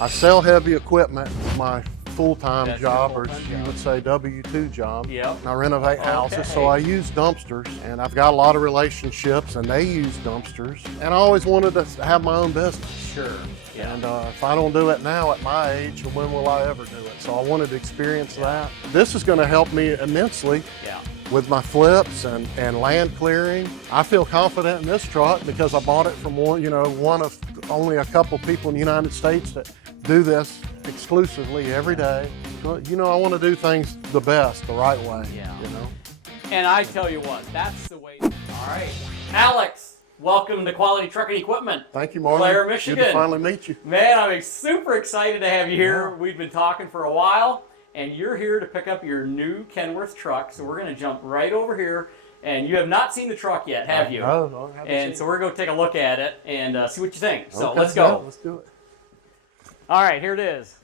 I sell heavy equipment. It's my full-time That's job, your or full-time you job. would say W-2 job. Yep. And I renovate houses, so Okay. I use dumpsters, and I've got a lot of relationships, and they use dumpsters. And I always wanted to have my own business. Sure. Yeah. And if I don't do it now at my age, when will I ever do it? So I wanted to experience that. This is going to help me immensely Yeah. with my flips and land clearing. I feel confident in this truck because I bought it from one of only a couple people in the United States that do this exclusively every day. You know, I want to do things the best, the right way. Yeah. You know. And I tell you what, that's the way. All right, Alex, welcome to Quality Trucking Equipment. Thank you, Marlin. Clare, Michigan. Good to finally meet you. Man, I'm super excited to have you here. Yeah. We've been talking for a while, and you're here to pick up your new Kenworth truck. So we're going to jump right over here. And you have not seen the truck yet, have you? No, I haven't And seen so we're going to take a look at it and see what you think. So Okay, let's go. yeah, let's do it. All right, here it is.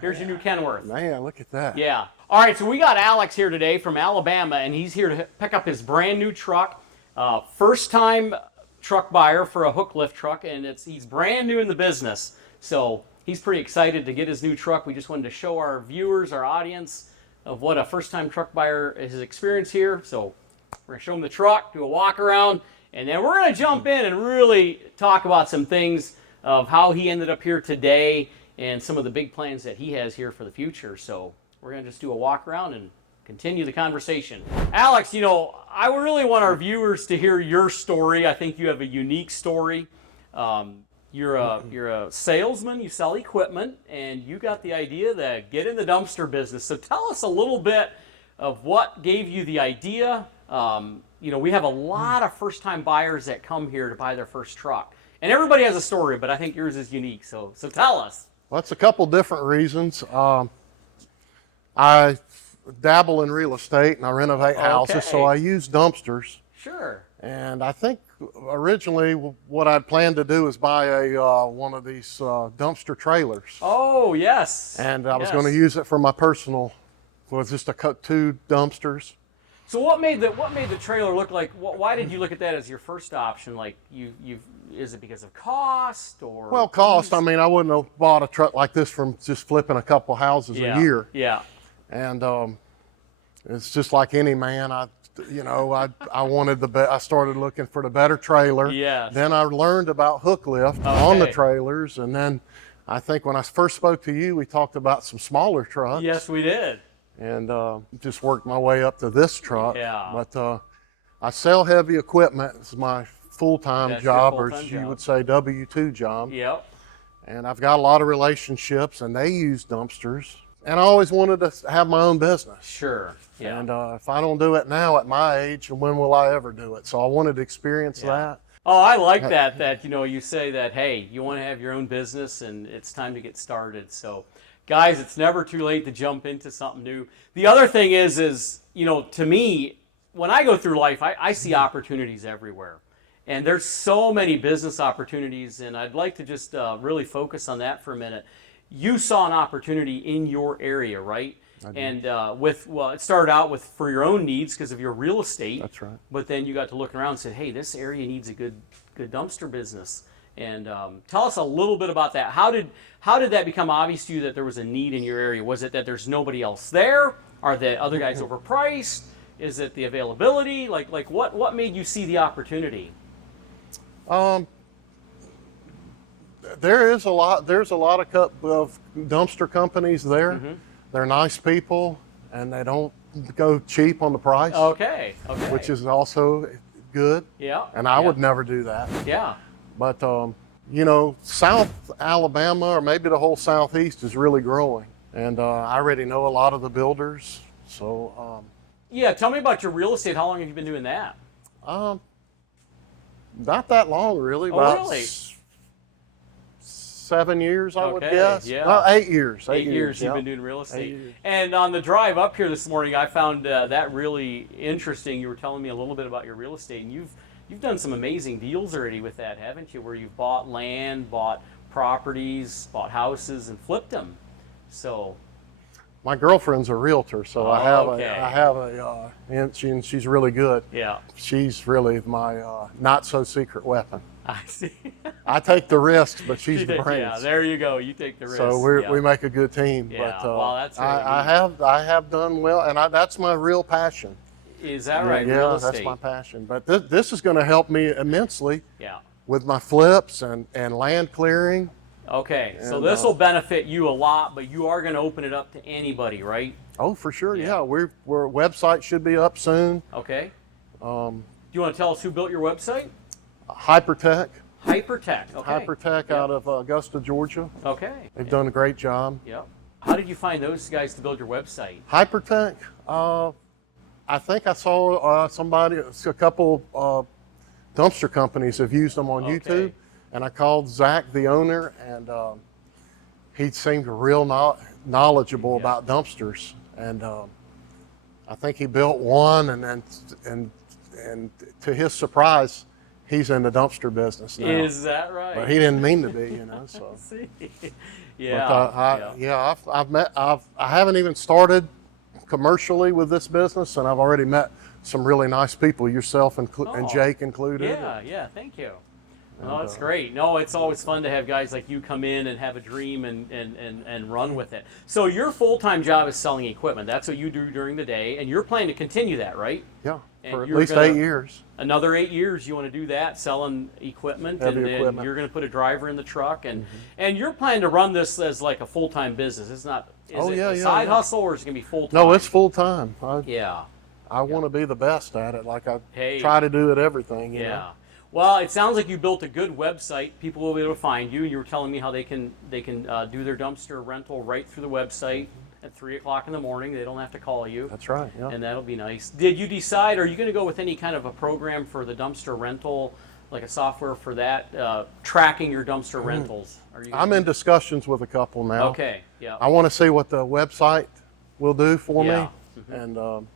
Here's your new Kenworth. Man, look at that. Yeah. All right, so we got Alex here today from Alabama, and he's here to pick up his brand new truck. First time truck buyer for a Hooklift truck, and he's brand new in the business. So he's pretty excited to get his new truck. We just wanted to show our viewers, our audience, of what a first time truck buyer has experienced here. So we're going to show him the truck, do a walk around, and then we're going to jump in and really talk about some things of how he ended up here today and some of the big plans that he has here for the future. So we're going to just do a walk around and continue the conversation. Alex, you know, I really want our viewers to hear your story. I think you have a unique story. You're a salesman, you sell equipment, and you got the idea to get in the dumpster business. So tell us a little bit of what gave you the idea. You know, we have a lot of first-time buyers that come here to buy their first truck. And everybody has a story, but I think yours is unique. So tell us. Well, that's a couple different reasons. I dabble in real estate and I renovate houses, so I use dumpsters. Sure. And I think originally what I'd planned to do is buy one of these dumpster trailers. Oh, yes. And I was going to use it for my personal, just two dumpsters. So what made the trailer look like? Why did you look at that as your first option? Like is it because of cost or? Well, cost. I mean, I wouldn't have bought a truck like this from just flipping a couple houses a year. Yeah. And it's just like any man. I wanted I started looking for the better trailer. Yes. Then I learned about Hooklift on the trailers, and then I think when I first spoke to you, we talked about some smaller trucks. Yes, we did. And just worked my way up to this truck. Yeah. But I sell heavy equipment. It's my full-time job, or you would say W-2 job. Yep. And I've got a lot of relationships, and they use dumpsters. And I always wanted to have my own business. Sure. Yeah. And if I don't do it now at my age, when will I ever do it? So I wanted to experience that. Oh, I like that you say that, hey, you want to have your own business and it's time to get started. So guys, it's never too late to jump into something new. The other thing is, you know, to me, when I go through life, I see opportunities everywhere. And there's so many business opportunities, and I'd like to just really focus on that for a minute. You saw an opportunity in your area, right? And it started out for your own needs because of your real estate. That's right. But then you got to look around and said, hey, this area needs a good dumpster business. And tell us a little bit about that. How did that become obvious to you that there was a need in your area? Was it that there's nobody else there? Are the other guys overpriced? Is it the availability? Like what made you see the opportunity? There's a lot of dumpster companies there. Mm-hmm. They're nice people, and they don't go cheap on the price. Okay. Which is also good. Yeah. And I would never do that. Yeah. But you know, South Alabama, or maybe the whole Southeast, is really growing, and I already know a lot of the builders. So yeah, tell me about your real estate. How long have you been doing that? not that long, really. Oh, about really? 7 years, I would guess. Yeah. No, 8 years. 8 years you've been doing real estate. And on the drive up here this morning, I found that really interesting. You were telling me a little bit about your real estate, and you've done some amazing deals already with that, haven't you? Where you've bought land, bought properties, bought houses, and flipped them. So. My girlfriend's a realtor, so I have and she's really good. Yeah. She's really my not so secret weapon. I see. I take the risks, but she's the brains. Yeah, there you go. You take the risk. So we make a good team. Yeah, But well, that's really I have done well, and that's my real passion. Is that right? Yeah, Real that's estate. my passion. But this is going to help me immensely. Yeah. With my flips and land clearing. Okay, so And, this will benefit you a lot, but you are going to open it up to anybody, right? Oh, for sure. Yeah. Yeah, we're website should be up soon. Okay. Do you want to tell us who built your website? Hypertech. Hypertech. Okay. Hypertech out of Augusta, Georgia. Okay. They've done a great job. Yep. How did you find those guys to build your website? Hypertech. I think I saw a couple dumpster companies have used them on YouTube, and I called Zach, the owner, and he seemed real knowledgeable about dumpsters, and I think he built one, and to his surprise, he's in the dumpster business now. Is that right? But he didn't mean to be, you know. So. See? Yeah. Yeah. I haven't even started commercially with this business, and I've already met some really nice people, yourself and Jake included. Yeah, thank you. No, that's great. No, it's always fun to have guys like you come in and have a dream and run with it. So your full-time job is selling equipment. That's what you do during the day, and you're planning to continue that, right? Yeah, and for at least 8 years. Another 8 years you want to do that, selling equipment, Heavy and equipment. you're going to put a driver in the truck, and you're planning to run this as like a full-time business. It's not, is it a side hustle, or is it going to be full-time? No, it's full-time. I want to be the best at it, like I Hey. try to do at everything. You know? Well, it sounds like you built a good website. People will be able to find you. You were telling me how they can do their dumpster rental right through the website at 3 o'clock in the morning. They don't have to call you. That's right. Yeah. And that'll be nice. Did you decide? Are you going to go with any kind of a program for the dumpster rental, like a software for that, tracking your dumpster rentals? Are you? I'm in discussions with a couple now. Okay. Yeah. I want to see what the website will do for me, Mm-hmm. and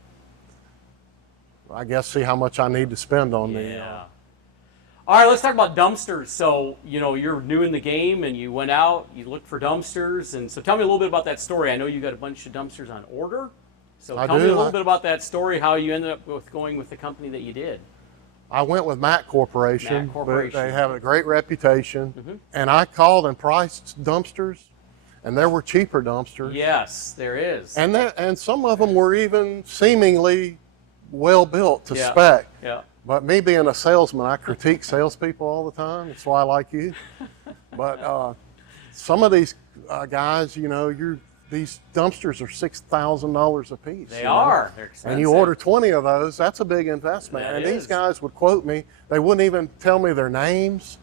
I guess see how much I need to spend on the. Yeah. All right, let's talk about dumpsters. So, you're new in the game, and you went out, you looked for dumpsters, and so tell me a little bit about that story. I know you got a bunch of dumpsters on order. So tell me a little bit about that story, how you ended up going with the company that you did. I went with Mack Corporation. Mack Corporation. They have a great reputation, and I called and priced dumpsters, and there were cheaper dumpsters. Yes, there is. And some of them were even seemingly well built to spec. Yeah. But me being a salesman, I critique salespeople all the time. That's why I like you. But some of these guys, these dumpsters are $6,000 a piece. They are. They're expensive. And you order 20 of those, that's a big investment. That and is. these guys would quote me. They wouldn't even tell me their names.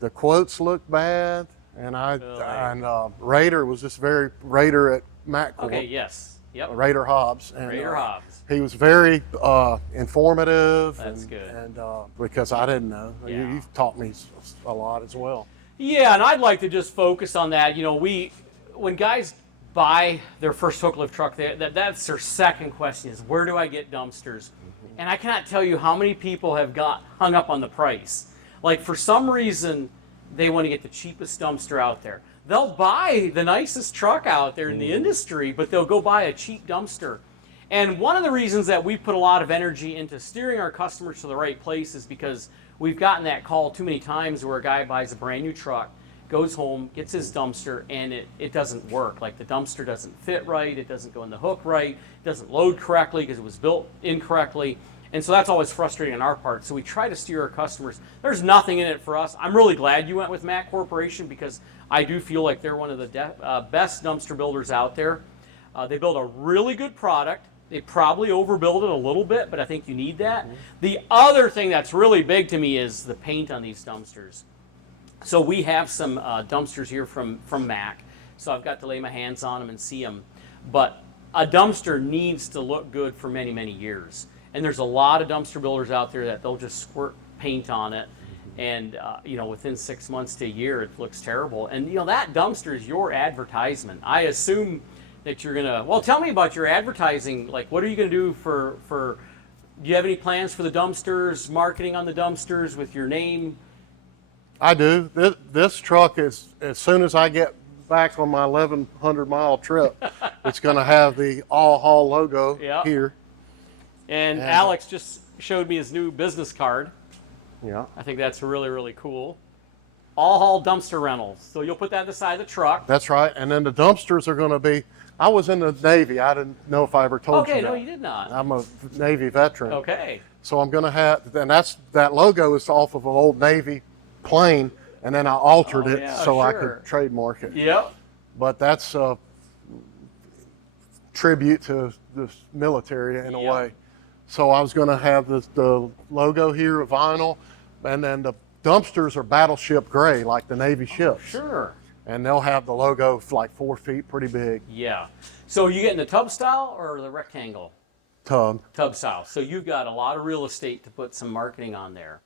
The quotes looked bad. And Rader was this very Rader at Mack Corp. Okay, yes. Yep. Rader Hobbs. And, Rader Hobbs. He was very informative. That's good. And because I didn't know. Yeah. You've taught me a lot as well. Yeah, and I'd like to just focus on that. When guys buy their first Hooklift truck, that's their second question is, where do I get dumpsters? And I cannot tell you how many people have got hung up on the price. Like, for some reason, they want to get the cheapest dumpster out there. They'll buy the nicest truck out there in the industry, but they'll go buy a cheap dumpster. And one of the reasons that we put a lot of energy into steering our customers to the right place is because we've gotten that call too many times where a guy buys a brand new truck, goes home, gets his dumpster, and it doesn't work. Like, the dumpster doesn't fit right, it doesn't go in the hook right, it doesn't load correctly because it was built incorrectly. And so that's always frustrating on our part. So we try to steer our customers. There's nothing in it for us. I'm really glad you went with Mack Corporation because I do feel like they're one of the best dumpster builders out there. They build a really good product. They probably overbuild it a little bit, but I think you need that. The other thing that's really big to me is the paint on these dumpsters. So we have some dumpsters here from Mack, so I've got to lay my hands on them and see them. But a dumpster needs to look good for many, many years. And there's a lot of dumpster builders out there that they'll just squirt paint on it, and within 6 months to a year, it looks terrible. And that dumpster is your advertisement. I assume that you're gonna. Well, tell me about your advertising. Like, what are you gonna do for? Do you have any plans for the dumpsters? Marketing on the dumpsters with your name? I do. This truck is, as soon as I get back on my 1,100-mile trip, it's going to have the All Haul logo here. And Alex just showed me his new business card. Yeah. I think that's really, really cool. All haul dumpster rentals. So you'll put that on the side of the truck. That's right. And then the dumpsters are going to be, I was in the Navy. I didn't know if I ever told Okay, you that. no, you did not. I'm a Navy veteran. Okay. So I'm going to have, and that logo is off of an old Navy plane, and then I altered Oh, it yeah, so I sure. could trademark it. Yep. But that's a tribute to the military in a Yep. way. So I was going to have the logo here, vinyl, and then the dumpsters are battleship gray, like the Navy ships. Sure. And they'll have the logo like 4 feet, pretty big. Yeah. So you getting the tub style or the rectangle? Tub. Tub style. So you've got a lot of real estate to put some marketing on there.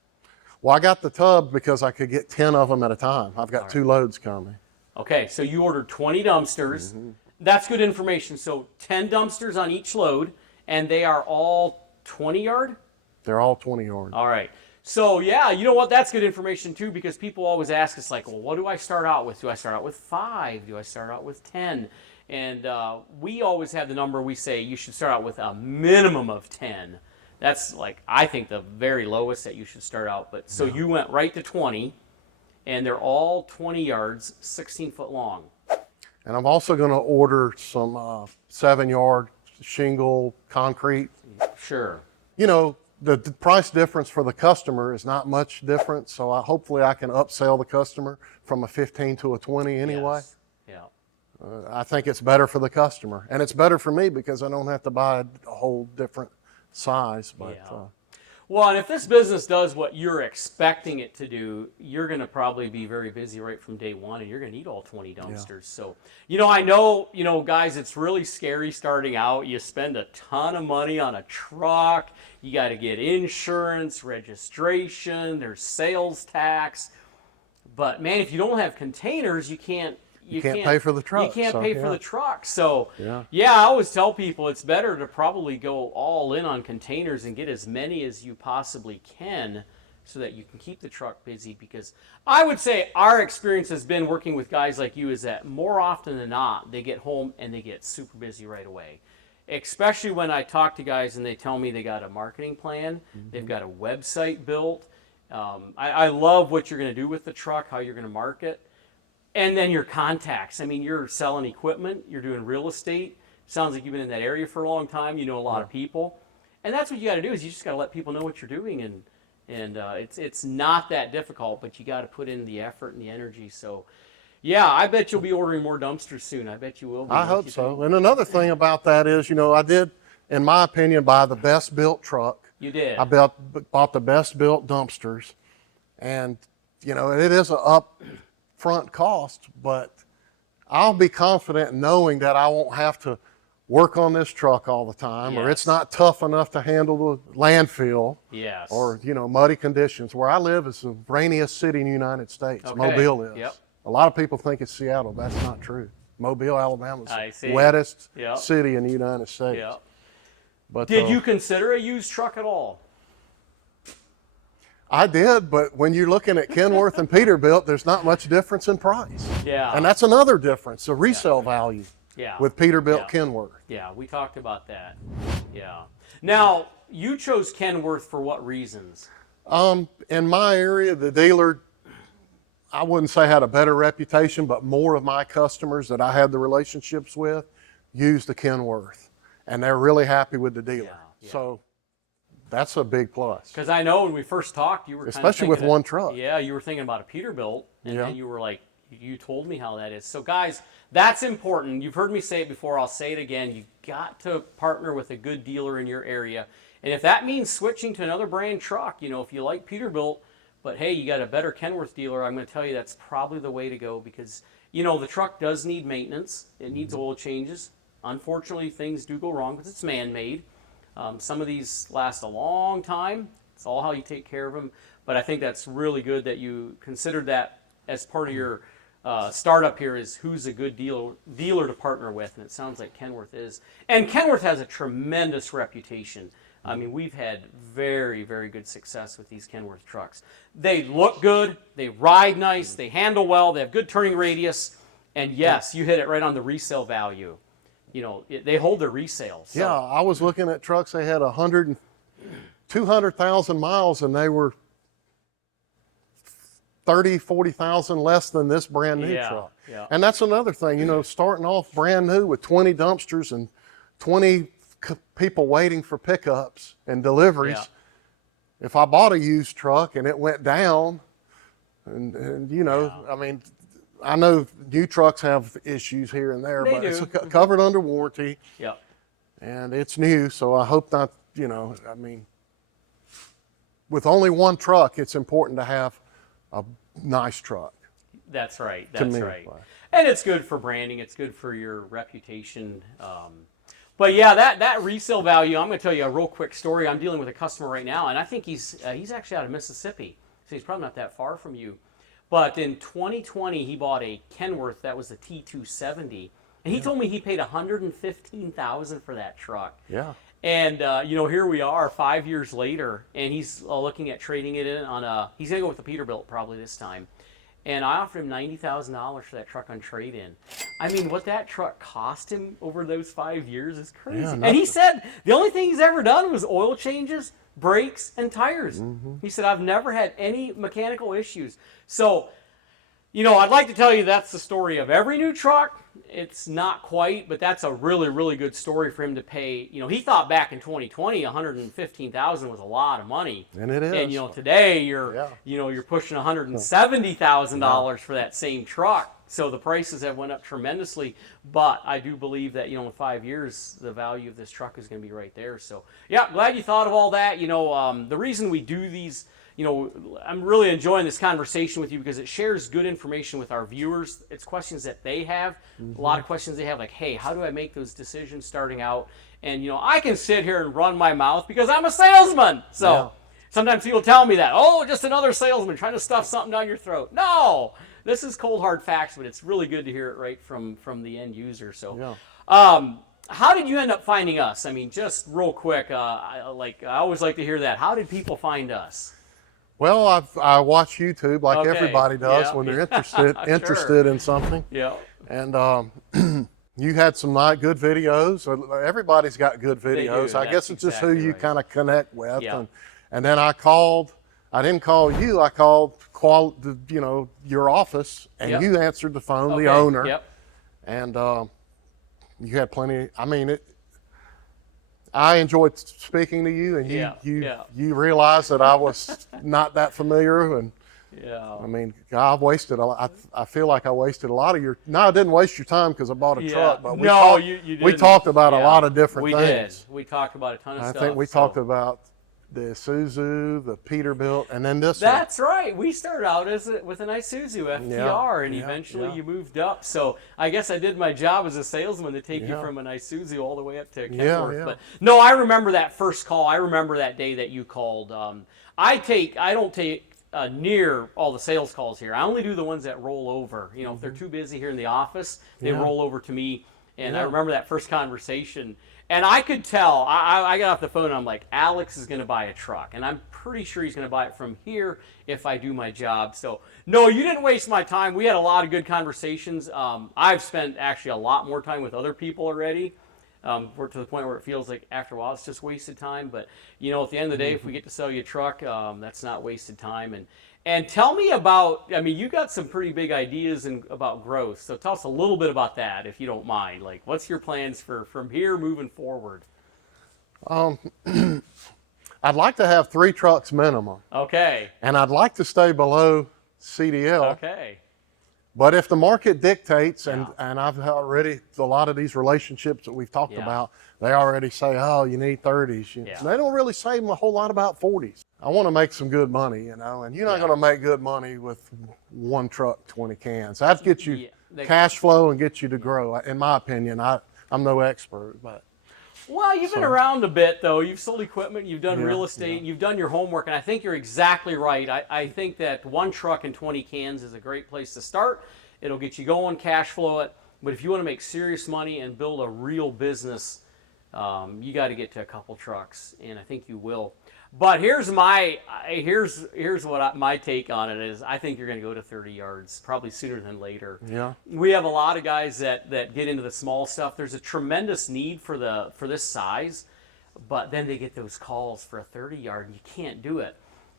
Well, I got the tub because I could get 10 of them at a time. I've got 2 loads coming. Okay, so you ordered 20 dumpsters. That's good information. So 10 dumpsters on each load, and they are all 20 yard? They're all 20 yard. All right. So yeah, you know what? That's good information too, because people always ask us like, well, what do I start out with? Do I start out with 5? Do I start out with 10? And we always have the number. We say you should start out with a minimum of 10. That's like, I think, the very lowest that you should start out. But so you went right to 20, and they're all 20 yards, 16 foot long. And I'm also going to order some 7-yard shingle concrete. Sure. You know, the price difference for the customer is not much different, so hopefully I can upsell the customer from a 15 to a 20 anyway. Yes. Yeah. I think it's better for the customer, and it's better for me because I don't have to buy a whole different size. But Yeah. Well, and if this business does what you're expecting it to do, you're going to probably be very busy right from day one, and you're going to need all 20 dumpsters. So, I know, guys, it's really scary starting out. You spend a ton of money on a truck. You got to get insurance, registration, there's sales tax. But, man, if you don't have containers, you can't pay for the truck. You can't pay for the truck. So, yeah, I always tell people it's better to probably go all in on containers and get as many as you possibly can so that you can keep the truck busy. Because I would say our experience has been working with guys like you is that more often than not, they get home and they get super busy right away. Especially when I talk to guys and they tell me they got a marketing plan, they've got a website built. I love what you're going to do with the truck, how you're going to market. And then your contacts. I mean, you're selling equipment, you're doing real estate. Sounds like you've been in that area for a long time. You know a lot of people. And that's what you got to do is you just got to let people know what you're doing. And it's not that difficult, but you got to put in the effort and the energy. So, yeah, I bet you'll be ordering more dumpsters soon. I bet you will be. I hope so. And another thing about that is, I did, in my opinion, buy the best built truck. You did. I bought the best built dumpsters. And, it is an upfront cost, but I'll be confident knowing that I won't have to work on this truck all the time, or it's not tough enough to handle the landfill, Yes. or muddy conditions. Where I live is the rainiest city in the United States. Okay. Mobile is. Yep. A lot of people think it's Seattle. That's not true. Mobile, Alabama I is see. the wettest Yep. city in the United States. Yeah. But Did you consider a used truck at all? I did, but when you're looking at Kenworth and Peterbilt, there's not much difference in price. Yeah. And that's another difference, the resale value Yeah. with Peterbilt Yeah. Kenworth. Yeah, we talked about that. Yeah. Now, you chose Kenworth for what reasons? In my area, the dealer, I wouldn't say had a better reputation, but more of my customers that I had the relationships with used the Kenworth, and they're really happy with the dealer. Yeah. So that's a big plus. Because I know when we first talked, you were Especially with one truck. Yeah, you were thinking about a Peterbilt, and Yeah. then you were like, you told me how that is. So guys, that's important. You've heard me say it before. I'll say it again. You got to partner with a good dealer in your area, and if that means switching to another brand truck, if you like Peterbilt, but hey, you got a better Kenworth dealer, I'm going to tell you that's probably the way to go because the truck does need maintenance. It needs oil changes. Unfortunately, things do go wrong because it's man-made. Some of these last a long time. It's all how you take care of them. But I think that's really good that you considered that as part of your startup here is who's a good dealer to partner with. And it sounds like Kenworth is. And Kenworth has a tremendous reputation. I mean, we've had very, very good success with these Kenworth trucks. They look good. They ride nice. They handle well. They have good turning radius. And yes, you hit it right on the resale value. They hold their resales. So. Yeah, I was looking at trucks, they had 200,000 miles, and they were 30, 40,000 less than this brand new truck. Yeah. And that's another thing, you know, starting off brand new with 20 dumpsters and 20 people waiting for pickups and deliveries. Yeah. If I bought a used truck and it went down, and you know, I mean, I know new trucks have issues here and there, but it's covered under warranty. Yeah. And it's new, so I hope not, you know, I mean, with only one truck, it's important to have a nice truck. That's right. To That's me, right. but- And it's good for branding. It's good for your reputation. But yeah, that resale value. I'm going to tell you a real quick story. I'm dealing with a customer right now, and I think he's actually out of Mississippi, so he's probably not that far from you. But in 2020, he bought a Kenworth. That was the T270, and he told me he paid $115,000 for that truck. Yeah. And you know, here we are 5 years later, and he's looking at trading it in on a. He's gonna go with the Peterbilt probably this time. And I offered him $90,000 for that truck on trade-in. I mean, what that truck cost him over those 5 years is crazy. Yeah, and he said the only thing he's ever done was oil changes, brakes, and tires. Mm-hmm. He said, I've never had any mechanical issues. So, you know, I'd like to tell you that's the story of every new truck. It's not quite, but that's a really, really good story for him to pay. You know, he thought back in 2020, $115,000 was a lot of money. And it is. And you know, today you're pushing $170,000 for that same truck. So the prices have went up tremendously. But I do believe that, you know, in 5 years, the value of this truck is going to be right there. So yeah, glad you thought of all that. You know, the reason we do these, you know, I'm really enjoying this conversation with you because it shares good information with our viewers. It's questions that they have, a lot of questions they have, like, hey, how do I make those decisions starting out? And, you know, I can sit here and run my mouth because I'm a salesman. So sometimes people tell me that, oh, just another salesman trying to stuff something down your throat. No, this is cold, hard facts, but it's really good to hear it right from the end user. So, how did you end up finding us? I mean, just real quick, I always like to hear that. How did people find us? Well, I watch YouTube like everybody does when they're interested in something. Yeah. And you had some good videos. Everybody's got good videos. I guess it's just who you kind of connect with. Yeah. And then I called. I didn't call you. I called your office, and you answered the phone, the owner. Yep. And you had plenty. I mean, I enjoyed speaking to you, and you realized that I was not that familiar, and I mean, I wasted a lot. I feel like I wasted a lot of your. No, I didn't waste your time because I bought a truck, but we talked about a lot of different things. We talked about a ton of stuff. I think we talked about the Isuzu, the Peterbilt, and then this That's right. We started out with an Isuzu FTR, and eventually you moved up. So I guess I did my job as a salesman to take you from an Isuzu all the way up to Kenworth. But no, I remember that first call. I remember that day that you called. I don't take near all the sales calls here. I only do the ones that roll over. You know, if they're too busy here in the office, they roll over to me. And I remember that first conversation. And I could tell, I got off the phone and I'm like, Alex is going to buy a truck. And I'm pretty sure he's going to buy it from here if I do my job. So, no, you didn't waste my time. We had a lot of good conversations. I've spent actually a lot more time with other people already. We're to the point where it feels like after a while it's just wasted time. But, you know, at the end of the day, if we get to sell you a truck, that's not wasted time. And tell me about, I mean, you got some pretty big ideas about growth. So tell us a little bit about that, if you don't mind. Like, what's your plans from here moving forward? I'd like to have 3 trucks minimum. Okay. And I'd like to stay below CDL. Okay. But if the market dictates, and I've already, a lot of these relationships that we've talked about, they already say, oh, you need 30s. They don't really say a whole lot about 40s. I want to make some good money, you know, and you're not going to make good money with one truck, 20 cans. That gets you cash flow and gets you to grow. In my opinion, I'm no expert, but. Well, you've been around a bit, though. You've sold equipment, you've done real estate, you've done your homework, and I think you're exactly right. I think that one truck and 20 cans is a great place to start. It'll get you going, cash flow it. But if you want to make serious money and build a real business, you got to get to a couple trucks, and I think you will. But here's my my take on it is I think you're going to go to 30 yards probably sooner than later. Yeah. We have a lot of guys that get into the small stuff. There's a tremendous need for this size, but then they get those calls for a 30 yard and you can't do it.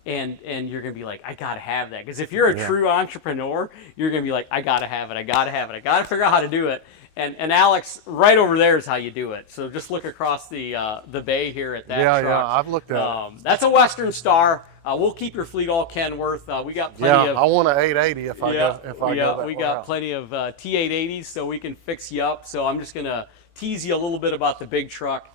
and you're gonna be like, I gotta have that. Because if you're a true entrepreneur, you're gonna be like, I gotta have it. I gotta have it. I gotta figure out how to do it. And Alex, right over there is how you do it. So just look across the bay here at that truck. Yeah, I've looked at it. That's a Western Star. We'll keep your fleet all Kenworth. We got plenty of. I want an 880 if I go. We got plenty of T880s, so we can fix you up. So I'm just gonna tease you a little bit about the big truck.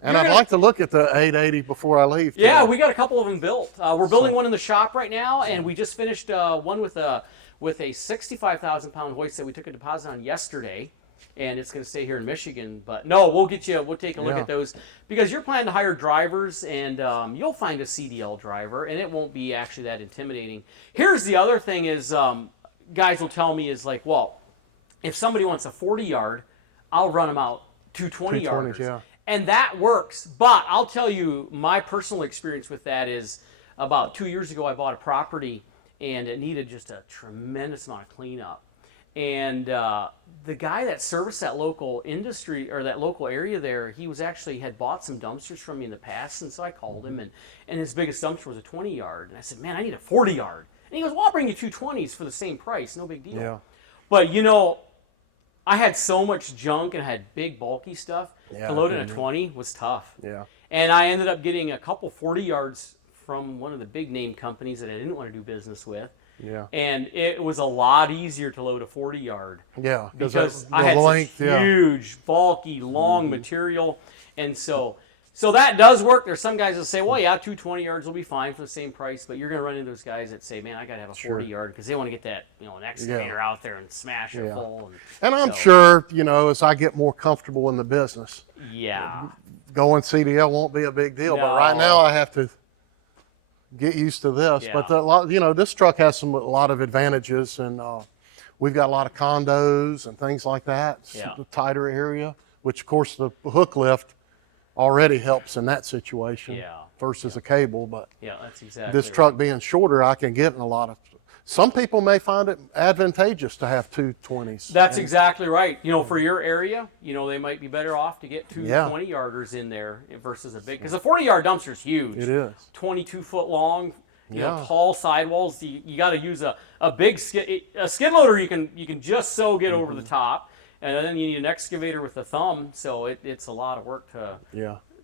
And I'd like to look at the 880 before I leave. Yeah, we got a couple of them built. We're building one in the shop right now, and we just finished one with a 65,000-pound hoist that we took a deposit on yesterday, and it's going to stay here in Michigan. But no, we'll take a look at those, because you're planning to hire drivers, and you'll find a CDL driver, and it won't be actually that intimidating. Here's the other thing is, guys will tell me is like, well, if somebody wants a 40-yard, I'll run them out 220-yarders. Yeah. And that works. But I'll tell you, my personal experience with that is about 2 years ago, I bought a property, and it needed just a tremendous amount of cleanup. And the guy that serviced that local industry, or that local area there, he was actually had bought some dumpsters from me in the past. And so I called him, and his biggest dumpster was a 20-yard. And I said, man, I need a 40-yard. And he goes, well, I'll bring you 220s for the same price. No big deal. Yeah. But, I had so much junk and I had big, bulky stuff. To load in a 20 was tough. Yeah. And I ended up getting a couple 40 yards from one of the big name companies that I didn't want to do business with. Yeah. And it was a lot easier to load a 40 yard. Yeah. Because I had such huge, bulky, long material. And so that does work. There's some guys that say, well, yeah, 220 yards will be fine for the same price, but you're going to run into those guys that say, man, I got to have a 40 yard, because they want to get that, an excavator out there and smash it full. And I'm sure, as I get more comfortable in the business, going CDL won't be a big deal. No. But right now I have to get used to this. Yeah. But this truck has a lot of advantages, and we've got a lot of condos and things like that. Yeah. The tighter area, which of course the Hooklift already helps in that situation versus a cable. But that's exactly this truck being shorter, I can get in a lot of. Some people may find it advantageous to have 220s. That's exactly right. For your area, they might be better off to get two 20-yarders in there versus a big, because a 40-yard dumpster is huge. It is 22-foot long. Tall sidewalls. You got to use a big skid loader. You can just so get over the top. And then you need an excavator with a thumb, so it's a lot of work to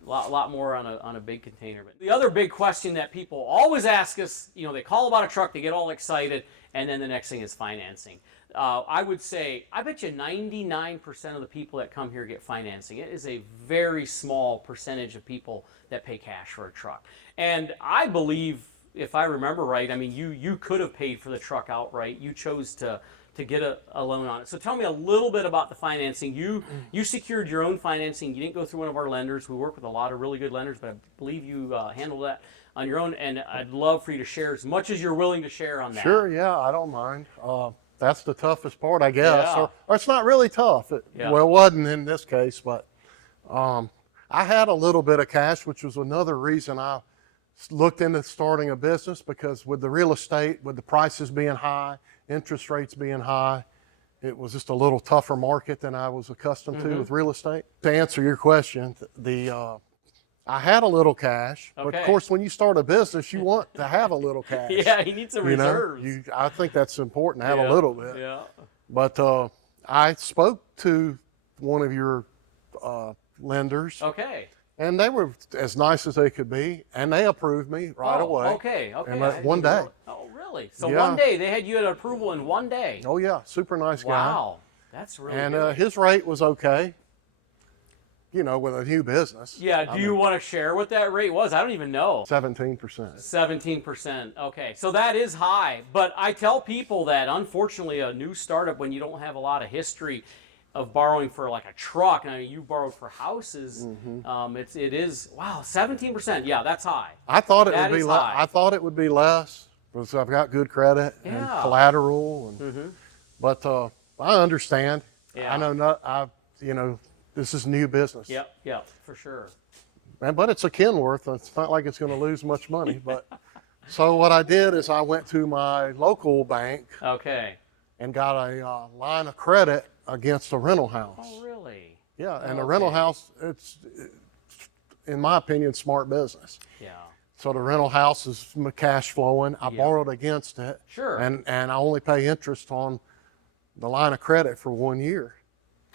a lot more on a big container. But the other big question that people always ask us, they call about a truck, they get all excited, and then the next thing is financing. I would say, I bet you 99% of the people that come here get financing. It is a very small percentage of people that pay cash for a truck. And I believe, if I remember right, you could have paid for the truck outright. You chose to get a loan on it. So tell me a little bit about the financing. You secured your own financing. You didn't go through one of our lenders. We work with a lot of really good lenders, but I believe you handled that on your own. And I'd love for you to share as much as you're willing to share on that. Sure, yeah, I don't mind. That's the toughest part, I guess. Or it's not really tough. Well, it wasn't in this case, but I had a little bit of cash, which was another reason I looked into starting a business, because with the real estate, with the prices being high, interest rates being high, it was just a little tougher market than I was accustomed to with real estate. To answer your question, I had a little cash, but of course when you start a business, you want to have a little cash. Yeah, you need some reserves. I think that's important to have a little bit. Yeah. But I spoke to one of your lenders. Okay. And they were as nice as they could be, and they approved me right away. Okay. And one day. Oh, really? So one day, they had you at approval in one day? Oh, yeah. Super nice guy. Wow. That's really good. And his rate was okay, with a new business. Yeah. Do you want to share what that rate was? I don't even know. 17%. 17%. Okay. So that is high. But I tell people that, unfortunately, a new startup, when you don't have a lot of history of borrowing for like a truck, you borrowed for houses, it is, wow, 17%. Yeah, that's high. I thought it would be less. I thought it would be less, because I've got good credit and collateral, and but I understand. I know this is new business. Yep, for sure. But it's a Kenworth. It's not like it's going to lose much money. But so what I did is I went to my local bank. Okay. And got a line of credit against a rental house. Oh, really? Yeah, and a rental house, it's, in my opinion, smart business. Yeah. So the rental house is cash flowing. I Yeah. borrowed against it. Sure. And I only pay interest on the line of credit for 1 year.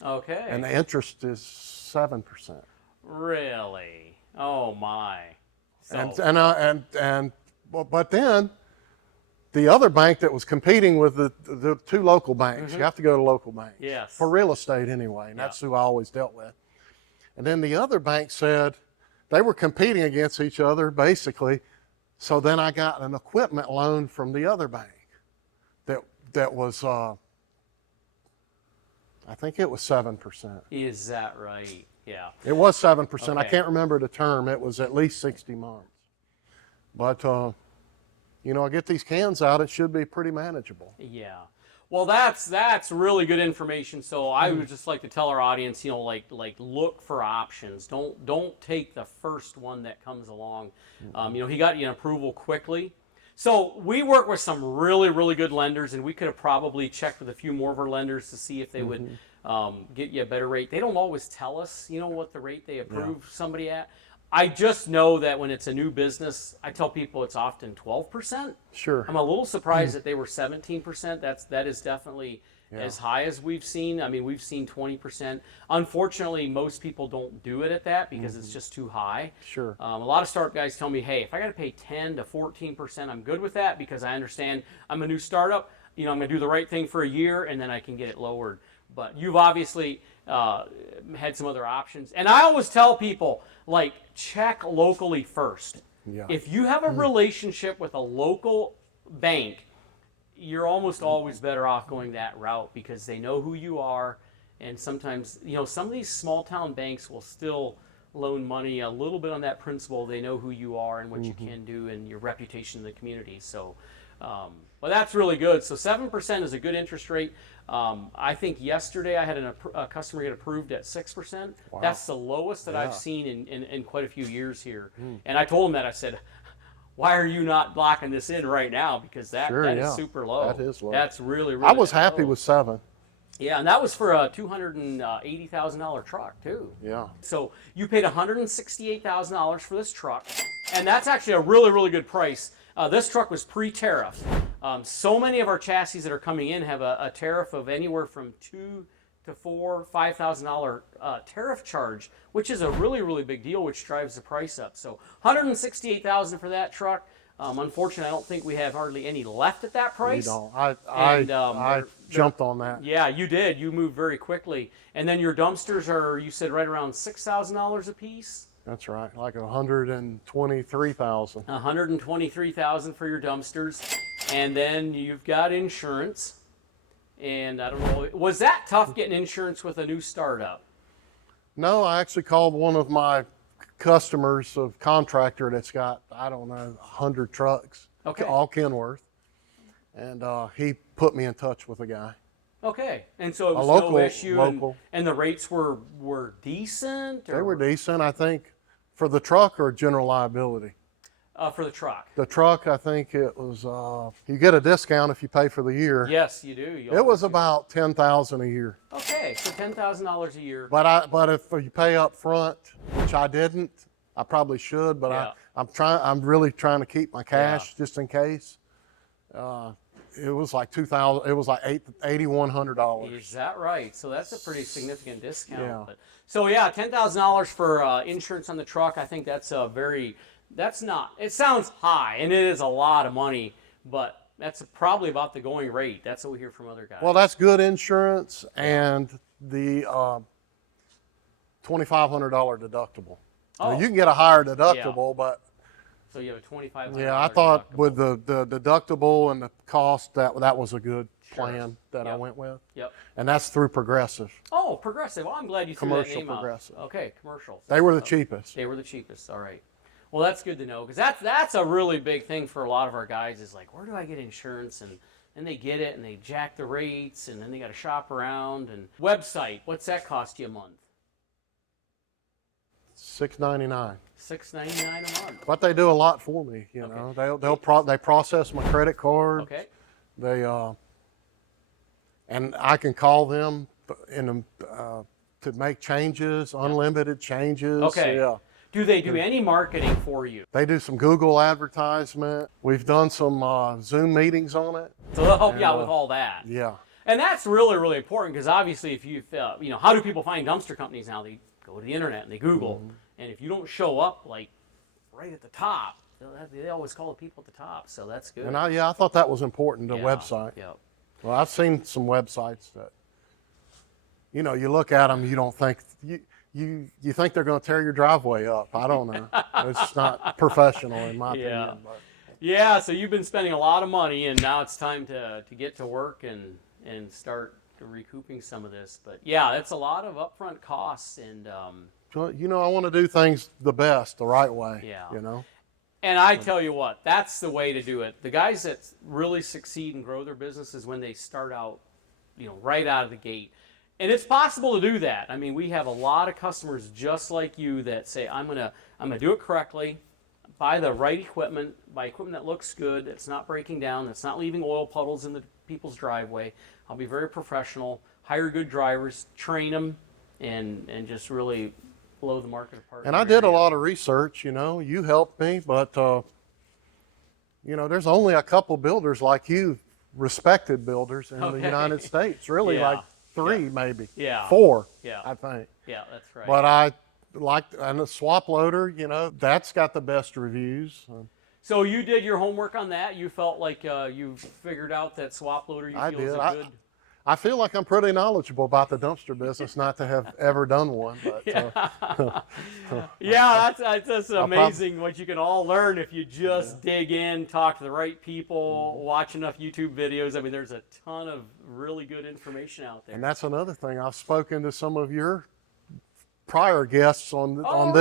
Okay. And the interest is 7%. Really? Oh my. So, But then the other bank that was competing with the two local banks, you have to go to local banks. Yes. For real estate anyway, and that's who I always dealt with. And then the other bank said they were competing against each other basically. So then I got an equipment loan from the other bank that was, I think it was 7%. is that right? Yeah. It was 7%. I Okay. can't remember the term. It was at least 60 months. But, you know, I get these cans out, it should be pretty manageable. Yeah. Well, that's really good information. So I would just like to tell our audience, you know, like look for options. Don't take the first one that comes along. You know, he got you an approval quickly. So we work with some really good lenders, and we could have probably checked with a few more of our lenders to see if they would get you a better rate. They don't always tell us, you know, what the rate they approve somebody at. I just know that when it's a new business, I tell people it's often 12%. Sure. I'm a little surprised that they were 17%. That is definitely as high as we've seen. I mean, we've seen 20%. Unfortunately, most people don't do it at that because it's just too high. Sure. A lot of startup guys tell me, hey, if I got to pay 10 to 14%, I'm good with that because I understand I'm a new startup. You know, I'm going to do the right thing for a year and then I can get it lowered. But you've obviously had some other options. And I always tell people, like, check locally first. Yeah. If you have a relationship with a local bank, you're almost always better off going that route because they know who you are. And sometimes, you know, some of these small town banks will still loan money a little bit on that principle. They know who you are and what you can do and your reputation in the community. So, but that's really good. So 7% is a good interest rate. I think yesterday I had a customer get approved at 6%. Wow. That's the lowest that I've seen in quite a few years here. And I told him that. I said, why are you not locking this in right now? Because that is super low. That is low. That's really I was happy low. with 7. Yeah, and that was for a $280,000 truck too. Yeah. So you paid $168,000 for this truck, and that's actually a really good price. This truck was pre-tariff. So many of our chassis that are coming in have a tariff of anywhere from $2,000 to $4,000, $5,000 tariff charge, which is a really big deal, which drives the price up. So $168,000 for that truck. Unfortunately, I don't think we have hardly any left at that price. We don't. I jumped on that. Yeah, you did. You moved very quickly. And then your dumpsters are, you said, right around $6,000 a piece? That's right, like 123,000. 123,000 for your dumpsters. And then you've got insurance. And I don't know, was that tough getting insurance with a new startup? No, I actually called one of my customers, of contractor that's got, I don't know, 100 trucks, Okay. all Kenworth, and he put me in touch with a guy. Okay, and so it was local- no issue, local. And the rates were decent? Or, They were decent, I think, for the truck or general liability. for the truck. The truck, I think it was, you get a discount if you pay for the year. Yes, you do. You It was always do. about $10,000 a year. Okay, so $10,000 a year. But if you pay up front, which I didn't, I probably should, but Yeah. I'm really trying to keep my cash just in case. It was like $8,100. Is that right? So that's a pretty significant discount. Yeah. But, so yeah, $10,000 for insurance on the truck. I think that's that's not, it sounds high and it is a lot of money, but that's probably about the going rate. That's what we hear from other guys. Well, that's good insurance and the $2,500 deductible. Now, you can get a higher deductible, but so you have a $2,500. yeah, I thought deductible. with the deductible and the cost that was a good plan that I went with. Yep. And that's through Progressive. Oh, Progressive. Well, I'm glad you threw that Commercial name out. Progressive. Okay, commercial. They were the cheapest. They were the cheapest. All right. Well, that's good to know because that's a really big thing for a lot of our guys is like, where do I get insurance? And then they get it and they jack the rates and then they got to shop around. And website, what's that cost you a month? $6.99. $6.99 a month. But they do a lot for me. You know, they process my credit card. Okay. They and I can call them to make changes, unlimited changes. Okay. Yeah. Do they do any marketing for you? They do some Google advertisement. We've done some Zoom meetings on it. So they'll help you out with all that. Yeah. And that's really, really important because obviously if you you know, how do people find dumpster companies now? They go to the internet and they Google. And if you don't show up like right at the top, they always call the people at the top. So that's good. And I thought that was important, the Yeah, website. yeah. Well, I've seen some websites that, you know, you look at them, you don't think, you think they're going to tear your driveway up. I don't know. It's not professional in my opinion. But. Yeah, so you've been spending a lot of money, and now it's time to get to work and start recouping some of this. But yeah, it's a lot of upfront costs, and You know, I want to do things the best, the right way. Yeah. You know. and I tell you what, that's the way to do it. The guys that really succeed and grow their businesses when they start out, you know, right out of the gate. And it's possible to do that. I mean, we have a lot of customers just like you that say, I'm gonna do it correctly, buy the right equipment, buy equipment that looks good, that's not breaking down, that's not leaving oil puddles in the people's driveway. I'll be very professional, hire good drivers, train them, and just really blow the market apart. And I did a lot of research. You know, you helped me, but you know, there's only a couple builders like you, respected builders in the United States. Really, Yeah. like 3 maybe. Yeah. 4. Yeah. I think. Yeah, that's right. But I liked, and the swap loader, you know, that's got the best reviews. So you did your homework on that? You felt like you figured out that swap loader you I feel is did. a good... I feel like I'm pretty knowledgeable about the dumpster business, not to have ever done one. But, Yeah, that's amazing what you can all learn if you just dig in, talk to the right people, watch enough YouTube videos. I mean, there's a ton of really good information out there. and that's another thing. I've spoken to some of your prior guests on Really?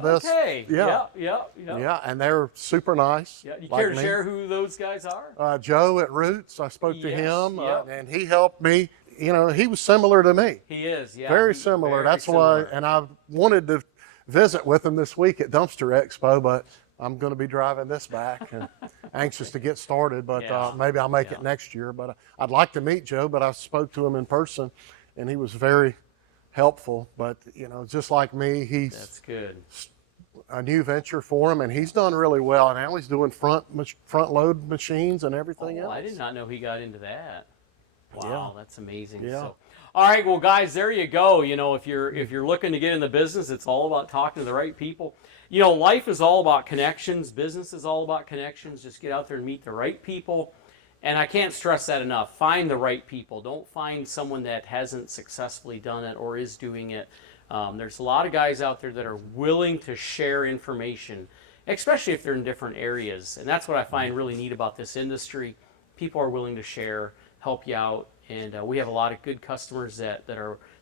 this. Okay. Yeah. Yeah. And they're super nice. Yeah. You like care to me. share who those guys are? Joe at Roots, I spoke to Yes, him, yep. and he helped me. You know, he was similar to me. He is, yeah. Very similar. Very That's similar. why, and I wanted to visit with him this week at Dumpster Expo, but I'm going to be driving this back and anxious to get started, but Yeah. maybe I'll make it next year. But I'd like to meet Joe, but I spoke to him in person, and he was very helpful. But, you know, just like me, he's That's good. a new venture for him, and he's done really well. And now he's doing front load machines and everything else. I did not know he got into that. Wow, that's amazing. Yeah. So, all right, well, guys, there you go. You know, if you're looking to get in the business, it's all about talking to the right people. You know, life is all about connections. Business is all about connections. Just get out there and meet the right people. And I can't stress that enough. Find the right people. Don't find someone that hasn't successfully done it or is doing it. There's a lot of guys out there that are willing to share information, especially if they're in different areas. And that's what I find really neat about this industry. People are willing to share, help you out, and we have a lot of good customers that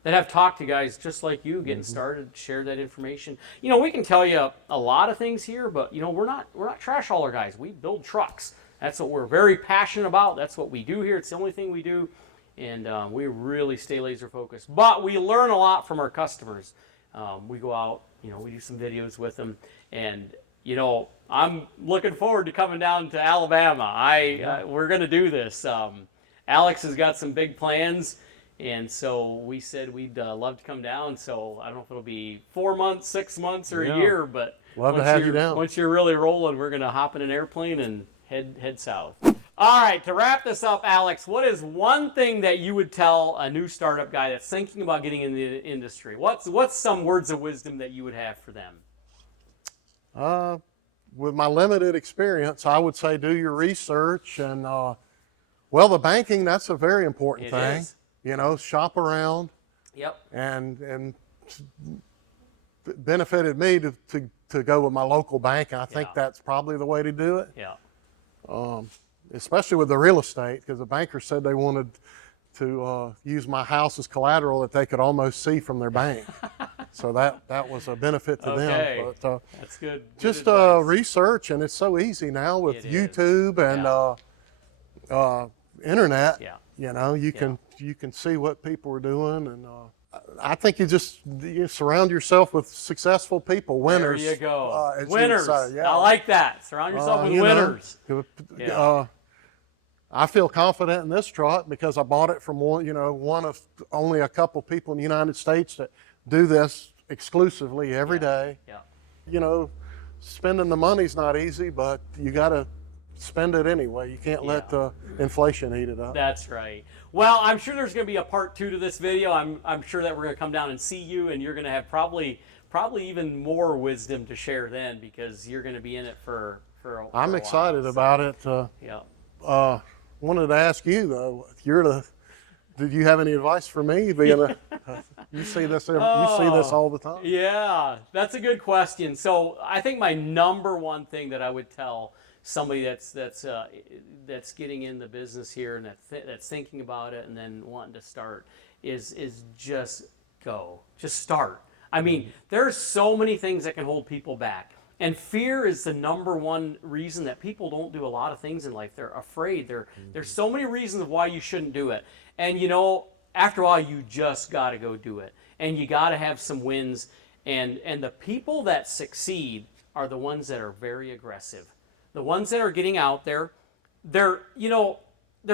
have talked to guys just like you getting started, share that information. You know, we can tell you a lot of things here, but you know, we're not trash hauler guys. We build trucks. That's what we're very passionate about. That's what we do here. It's the only thing we do, and we really stay laser focused. But we learn a lot from our customers. We go out, you know, we do some videos with them, and you know, I'm looking forward to coming down to Alabama. We're going to do this. Alex has got some big plans, and so we said we'd love to come down. So I don't know if it'll be 4 months, 6 months, or a year, but Love to have you down. once you're really rolling, we're going to hop in an airplane and head south. All right, to wrap this up, Alex, what is one thing that you would tell a new startup guy that's thinking about getting in the industry? What's some words of wisdom that you would have for them? With my limited experience, I would say do your research, and well, the banking, that's a very important thing. Is. You know, shop around. Yep. And benefited me to go with my local bank, and I think that's probably the way to do it. Yeah. Especially with the real estate, because the banker said they wanted to use my house as collateral that they could almost see from their bank. So that was a benefit to them. But, that's good. Just advice. research, and it's so easy now with It is. YouTube and internet. Yeah. You know, you can see what people are doing, and I think you surround yourself with successful people, winners. There you go. as you would Winners. say, yeah. I like that. Surround yourself with You know, winners. I feel confident in this truck because I bought it from one of only a couple people in the United States that do this exclusively every day. Yeah. you know, spending the money's not easy, but you got to spend it anyway. You can't let inflation eat it up. That's right. Well, I'm sure there's going to be a part 2 to this video. I'm sure that we're going to come down and see you, and you're going to have probably even more wisdom to share then, because you're going to be in it for a I'm while, excited so. about it. Yeah. Wanted to ask you though, did you have any advice for me? Being you see this all the time. Yeah, that's a good question. So I think my number one thing that I would tell somebody that's getting in the business here and that's thinking about it and then wanting to start is just go, just start. I mean, there's so many things that can hold people back. And fear is the number one reason that people don't do a lot of things in life. They're afraid. There's so many reasons of why you shouldn't do it. And you know, after a while, you just got to go do it. And you got to have some wins. And the people that succeed are the ones that are very aggressive. The ones that are getting out there. They're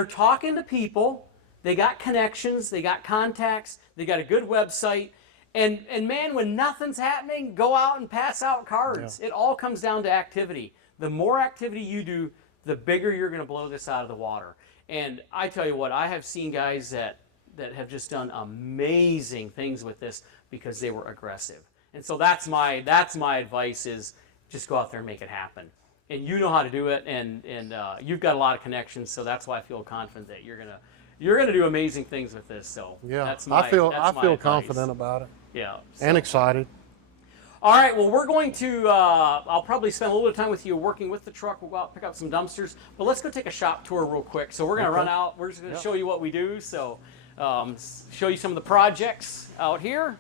talking to people. They got connections. They got contacts. They got a good website. And man, when nothing's happening, go out and pass out cards. Yeah. It all comes down to activity. The more activity you do, the bigger you're going to blow this out of the water. And I tell you what, I have seen guys that have just done amazing things with this because they were aggressive. And so that's my advice is just go out there and make it happen. And you know how to do it, and you've got a lot of connections, so that's why I feel confident that you're gonna do amazing things with this. So yeah, I feel confident about it. Yeah, and excited. All right, well, we're going to, I'll probably spend a little bit of time with you working with the truck. We'll go out and pick up some dumpsters, but let's go take a shop tour real quick. So we're going to run out. We're just going to show you what we do. So show you some of the projects out here.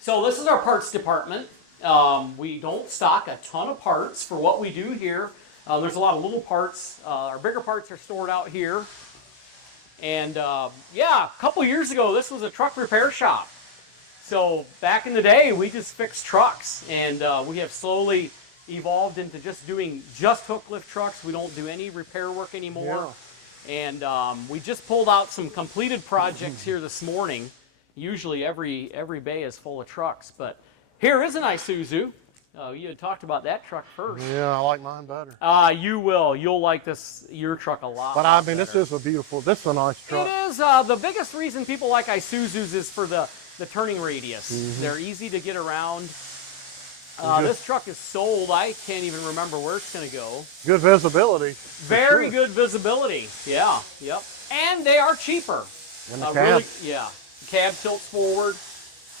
So this is our parts department. We don't stock a ton of parts for what we do here. There's a lot of little parts. Our bigger parts are stored out here. And yeah, a couple years ago, this was a truck repair shop. So back in the day, we just fixed trucks, and we have slowly evolved into just doing Hooklift trucks. We don't do any repair work anymore. Yeah. And we just pulled out some completed projects here this morning. Usually every bay is full of trucks, but here is an Isuzu. You had talked about that truck first. Yeah, I like mine better. You will. You'll like your truck a lot. But I mean, better. this is a nice truck. It is. The biggest reason people like Isuzus is for the turning radius. Mm-hmm. They're easy to get around. This truck is sold. I can't even remember where it's going to go. Good visibility. Very good visibility. Yeah. Yep. And they are cheaper. And the cab. The cab tilts forward.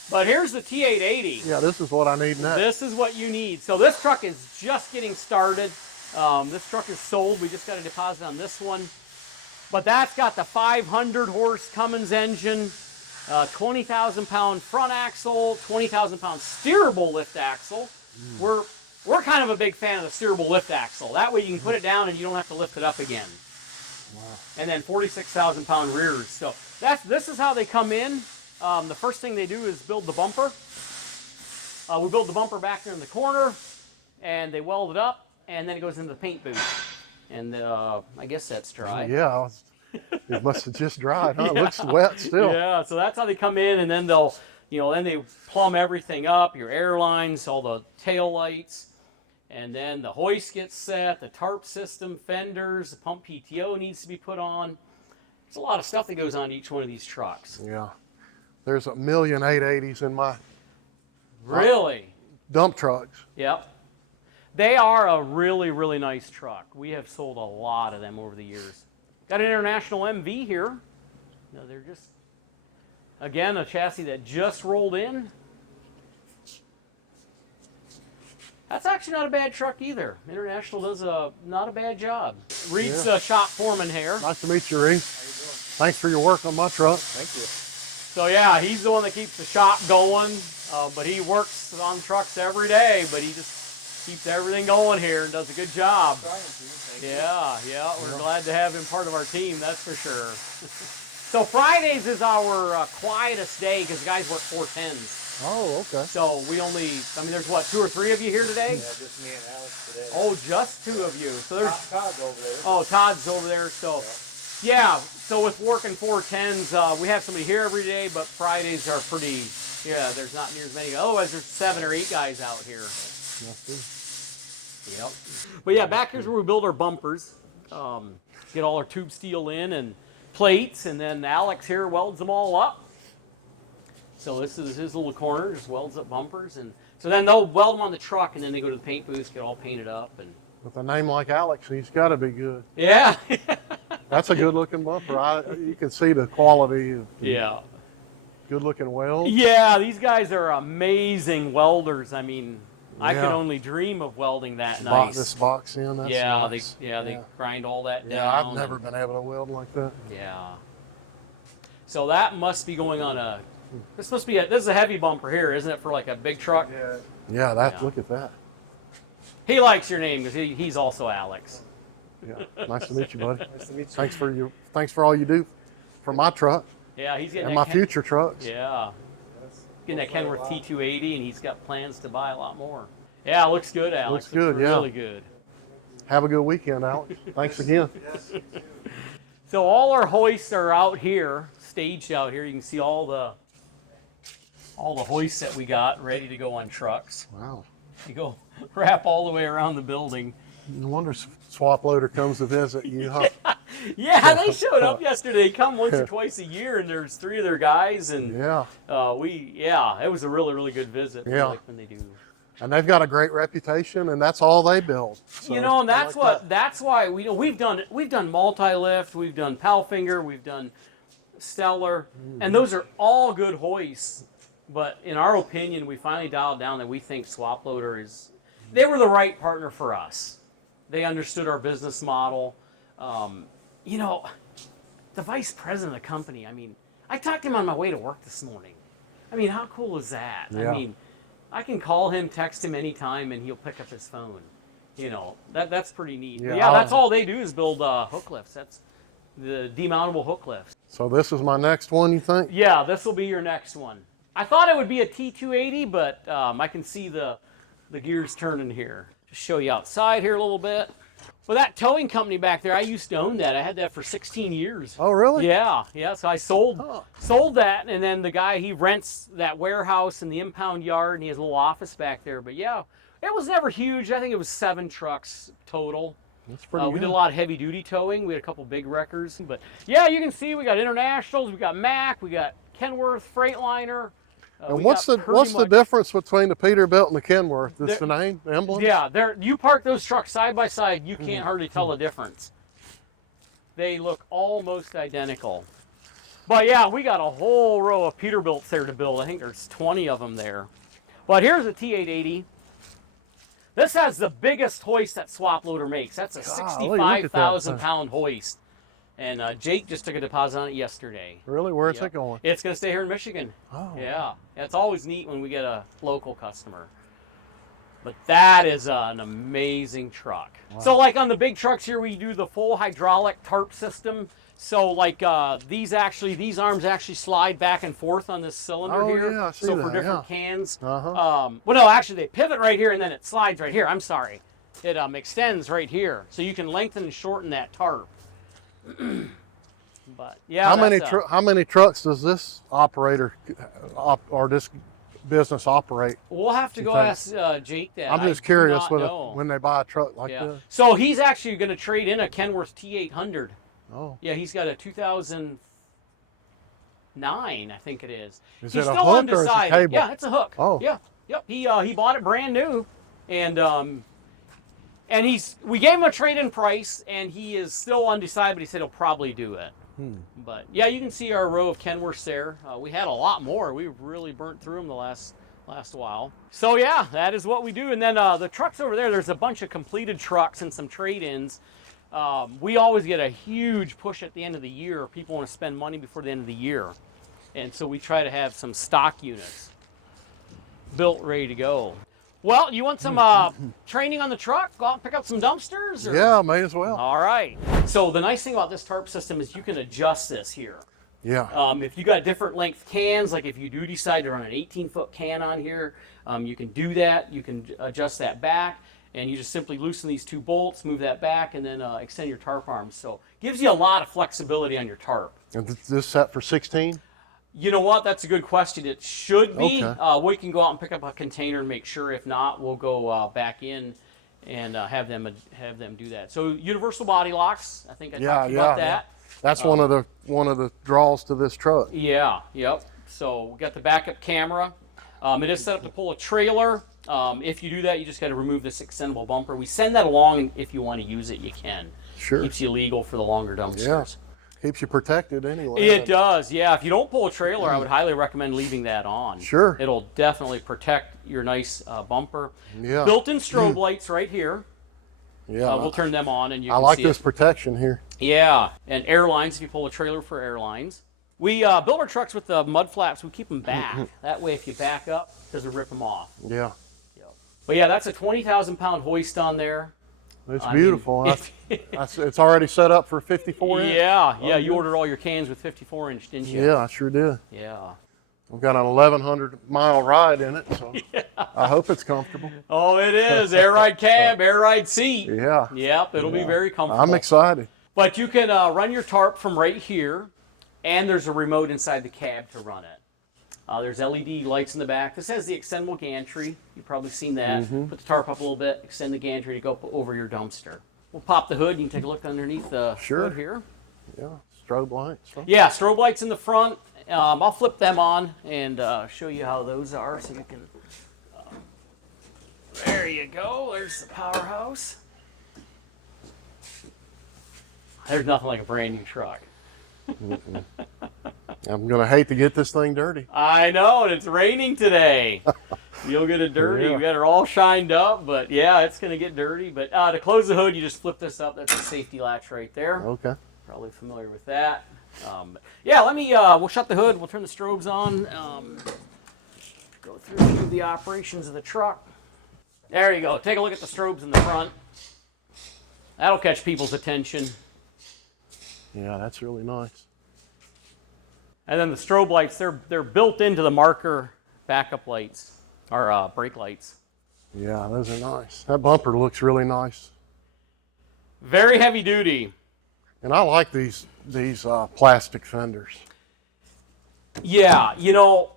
But here's the T880. Yeah, this is what I need next. This is what you need. So this truck is just getting started. This truck is sold. We just got a deposit on this one. But that's got the 500 horse Cummins engine, 20,000 pound front axle, 20,000 pound steerable lift axle. We're kind of a big fan of the steerable lift axle. That way you can put it down and you don't have to lift it up again. Wow. And then 46,000 pound rears. So this is how they come in. The first thing they do is build the bumper. We build the bumper back there in the corner, and they weld it up, and then it goes into the paint booth. And I guess that's dry. Yeah, it must have just dried, huh? Yeah. It looks wet still. Yeah, so that's how they come in, and then then they plumb everything up, your air lines, all the tail lights, and then the hoist gets set, the tarp system, fenders, the pump PTO needs to be put on. There's a lot of stuff that goes on to each one of these trucks. Yeah. There's 1,000,000 880s in my dump trucks. Yep. They are a really, really nice truck. We have sold a lot of them over the years. Got an International MV here. They're just, again, a chassis that just rolled in. That's actually not a bad truck either. International does not a bad job. Reed's shop foreman here. Nice to meet you, Reed. Thanks for your work on my truck. Thank you. So yeah, he's the one that keeps the shop going, but he works on trucks every day, but he just keeps everything going here and does a good job. Yeah, we're glad to have him part of our team, that's for sure. So Fridays is our quietest day because the guys work 410s. Oh, okay. So there's what, 2 or 3 of you here today? Yeah, just me and Alex today. Oh, just 2 of you. So there's Todd's over there. Oh, Todd's over there, so. Yeah, so with working 410s, we have somebody here every day, but Fridays are pretty Yeah, there's not near as many. Otherwise, there's 7 or 8 guys out here. Yep. But yeah, back here's where we build our bumpers. Get all our tube steel in and plates, and then Alex here welds them all up. So this is his little corner, just welds up bumpers, and so then they'll weld them on the truck, and then they go to the paint booth, get all painted up, and With a name like Alex, he's got to be good. yeah. That's a good looking bumper. You can see the quality of Yeah. good looking weld. Yeah, these guys are amazing welders. I mean, I Yeah. could only dream of welding that This nice. This box in, that's Yeah, nice. they grind all that Yeah, down. I've never been able to weld like that. Yeah. So that must be going on a. This must be this is a heavy bumper here, isn't it, for like a big truck? Yeah. Yeah, Yeah. look at that. He likes your name because he's also Alex. Yeah, nice to meet you, buddy. Nice to meet you. Thanks for all you do for my truck Yeah, he's getting and that my future trucks. Yeah, Yes. getting that Kenworth T280, and he's got plans to buy a lot more. Yeah, it looks good, Alex. Looks good, yeah. Really good. Have a good weekend, Alex. Thanks again. Yes, you too. So all our hoists are out here, staged out here. You can see all the hoists that we got ready to go on trucks. Wow. You go wrap all the way around the building. No wonder Swap Loader comes to visit you, huh? Yeah, they showed up yesterday. They come once or twice a year, and there's 3 of their guys, and Yeah. it was a really, really good visit. I Yeah. like when they do. And they've got a great reputation, and that's all they build. So, You know, and I that's like that's why we've done multi-lift, we've done Palfinger, we've done Stellar, and those are all good hoists. But in our opinion, we finally dialed down that we think Swap Loader they were the right partner for us. They understood our business model. You know, the vice president of the company, I mean, I talked to him on my way to work this morning. I mean, how cool is that? Yeah. I mean, I can call him, text him anytime, and he'll pick up his phone. You know, that's pretty neat. Yeah, But yeah, I'll- that's all they do is build hook lifts. That's the demountable hook lifts. So this is my next one, you think? Yeah, this will be your next one. I thought it would be a T280, but I can see the gears turning here. Just show you outside here a little bit. Well, that towing company back there, I used to own that. I had that for 16 years. Oh, really? Yeah. So I sold Huh. that, and then the guy, he rents that warehouse and the impound yard, and he has a little office back there. But yeah, it was never huge. I think it was 7 trucks total. That's pretty We good. did a lot of heavy duty towing. We had a couple big wreckers. But yeah, you can see we got Internationals, we got Mack, we got Kenworth, Freightliner. And We what's got the pretty much- difference between the Peterbilt and the Kenworth? Is They're- the name, the emblem? Yeah, you park those trucks side by side, you Mm-hmm. can't hardly tell the difference. They look almost identical. But yeah, we got a whole row of Peterbilts there to build. I think there's 20 of them there. But here's a T880. This has the biggest hoist that Swap Loader makes. That's a Golly, look at that 65,000 thing. pound hoist. And Jake just took a deposit on it yesterday. Really? Where's Yep. it going? It's going to stay here in Michigan. Oh. Yeah. It's always neat when we get a local customer. But that is an amazing truck. So like on the big trucks here, we do the full hydraulic tarp system. So like these arms actually slide back and forth on this cylinder Oh, here. yeah, I see so for that, different yeah. cans. Uh-huh. Well, no, actually they pivot right here and then it slides right here. I'm sorry. It extends right here. So you can lengthen and shorten that tarp. But yeah, How many trucks does this operator or this business operate? we'll have to go think? ask Jake that. I'm I just do curious not with know. when they buy a truck like Yeah. this. So he's actually going to trade in a Kenworth T800. Oh. Yeah, he's got a 2009, I think it is. Is He's it a still hook or is it undecided. cable? Yeah, it's a hook. Oh. Yeah. Yep. He bought it brand new, and we gave him a trade-in price, and he is still undecided, but he said he'll probably do it. But yeah, you can see our row of Kenworths there. We had a lot more. We really burnt through them the last while. So yeah, that is what we do. And then the trucks over there, there's a bunch of completed trucks and some trade-ins. We always get a huge push at the end of the year. People want to spend money before the end of the year. And so we try to have some stock units built, ready to go. Well, you want some training on the truck? Go out and pick up some dumpsters? Or? Yeah, may as well. All right. So the nice thing about this tarp system is you can adjust this here. Yeah. If you got different length cans, like if you do decide to run an 18-foot can on here, you can do that. You can adjust that back, and you just simply loosen these 2 bolts, move that back, and then extend your tarp arms. So gives you a lot of flexibility on your tarp. And this set for 16? You know what? That's a good question. It should be. Okay. We can go out and pick up a container and make sure. If not, we'll go back in and have them do that. So universal body locks. I think I talked to you about that. That's one of the draws to this truck. Yeah. Yep. So we got the backup camera. It is set up to pull a trailer. If you do that, you just got to remove this extendable bumper. We send that along, and if you want to use it, you can. Sure. Keeps you legal for the longer dumpsters. Yeah. Keeps you protected anyway. It does, yeah. If you don't pull a trailer, I would highly recommend leaving that on. Sure. It'll definitely protect your nice bumper. Yeah. Built-in strobe lights right here. Yeah. We'll turn them on, and you I can like see this it. protection here. Yeah, and airlines, if you pull a trailer for airlines. We build our trucks with the mud flaps. We keep them back. That way, if you back up, it doesn't rip them off. Yeah. But yeah, that's a 20,000-pound hoist on there. It's beautiful. It's already set up for 54 inch. Yeah, yeah. You ordered all your cans with 54 inch, didn't you? Yeah, I sure did. Yeah. We've got an 1,100-mile ride in it, so I hope it's comfortable. Oh, it is. Air ride cab, air ride seat. Yeah. Yep, it'll be very comfortable. I'm excited. But you can run your tarp from right here, and there's a remote inside the cab to run it. There's LED lights in the back. This has the extendable gantry. You've probably seen that. Put the tarp up a little bit, extend the gantry to go up over your dumpster. We'll pop the hood. You can take a look underneath the hood here. Yeah, strobe lights. Huh? Yeah, strobe lights in the front. I'll flip them on and show you how those are so you can... there you go. There's the powerhouse. There's nothing like a brand new truck. I'm going to hate to get this thing dirty. I know, and it's raining today. You'll get it dirty. Yeah. We got it all shined up, but yeah, it's going to get dirty. But to close the hood, you just flip this up. That's a safety latch right there. Okay. Probably familiar with that. Yeah, we'll shut the hood. We'll turn the strobes on. Go through a few of the operations of the truck. There you go. Take a look at the strobes in the front. That'll catch people's attention. Yeah, that's really nice. And then the strobe lights, they're built into the marker backup lights, or brake lights. Yeah, those are nice. That bumper looks really nice. Very heavy duty. And I like these plastic fenders. Yeah, you know,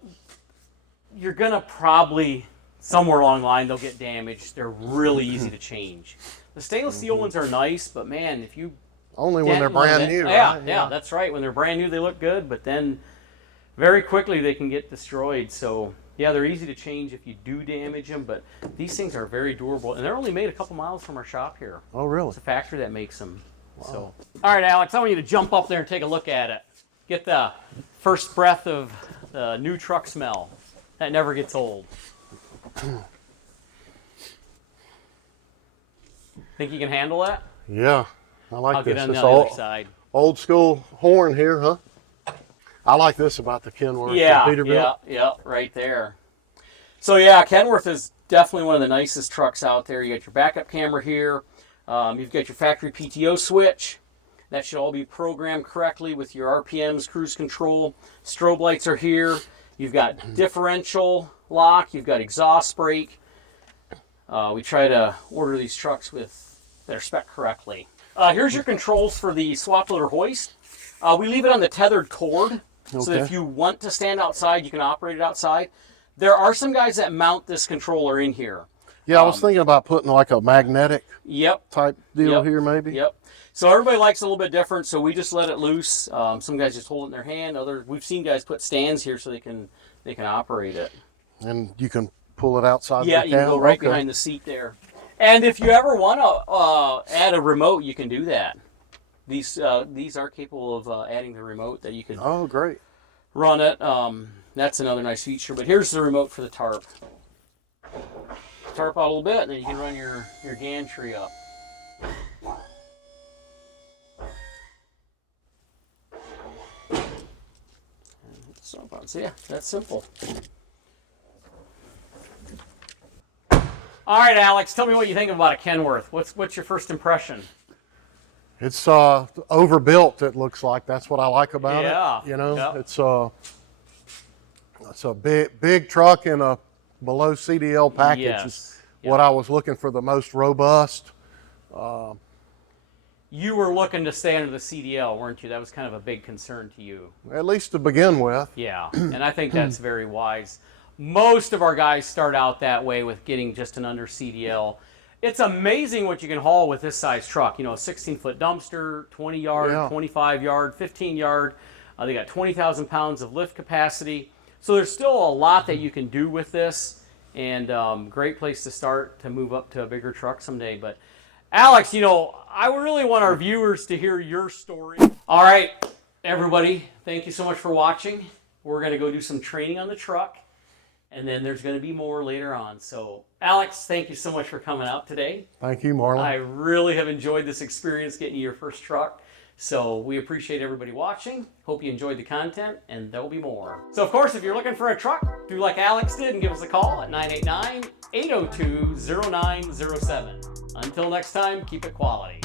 you're going to probably, somewhere along the line, they'll get damaged. They're really easy to change. The stainless steel ones are nice, but man, if you... Only when they're brand new, yeah, right? Yeah, that's right. When they're brand new, they look good, but then very quickly they can get destroyed. So, yeah, they're easy to change if you do damage them, but these things are very durable, and they're only made a couple miles from our shop here. Oh, really? It's a factory that makes them. Wow. So, all right, Alex, I want you to jump up there and take a look at it. Get the first breath of the new truck smell. That never gets old. Think you can handle that? Yeah, I like I'll this. get on This the other side. old school horn here, huh? I like this about the Kenworth. Yeah, Peterbilt. yeah, right there. So yeah, Kenworth is definitely one of the nicest trucks out there. You got your backup camera here. You've got your factory PTO switch. That should all be programmed correctly with your RPMs, cruise control. Strobe lights are here. You've got differential lock. You've got exhaust brake. We try to order these trucks with their spec correctly. Here's your controls for the swap loader hoist. We leave it on the tethered cord, so that if you want to stand outside, you can operate it outside. There are some guys that mount this controller in here. Yeah, I was thinking about putting like a magnetic Yep. type deal here, maybe. Yep. So everybody likes it a little bit different, so we just let it loose. Some guys just hold it in their hand. We've seen guys put stands here so they can operate it. And you can pull it outside. Yeah, the you can cab. go right behind the seat there. And if you ever want to add a remote, you can do that. These are capable of adding the remote that you can Oh, great. run it. That's another nice feature. But here's the remote for the tarp. Tarp out a little bit, and then you can run your gantry up. So yeah, that's simple. All right, Alex, tell me what you think about a Kenworth. What's your first impression? It's overbuilt. It looks like that's what I like about it. You know, yeah. It's a big truck in a below CDL package. Yes. Is what I was looking for, the most robust. you were looking to stay under the CDL, weren't you? That was kind of a big concern to you. At least to begin with. Yeah, and I think that's very wise. Most of our guys start out that way with getting just an under CDL. It's amazing what you can haul with this size truck. You know, a 16-foot dumpster, 20 yard, Yeah. 25 yard, 15 yard. They got 20,000 pounds of lift capacity. So there's still a lot that you can do with this, and great place to start to move up to a bigger truck someday. But Alex, you know, I really want our viewers to hear your story. All right, everybody, thank you so much for watching. We're going to go do some training on the truck, and then there's going to be more later on. So, Alex, thank you so much for coming out today. Thank you, Marlin. I really have enjoyed this experience getting you your first truck. So we appreciate everybody watching. Hope you enjoyed the content, and there will be more. So, of course, if you're looking for a truck, do like Alex did and give us a call at 989-802-0907. Until next time, keep it quality.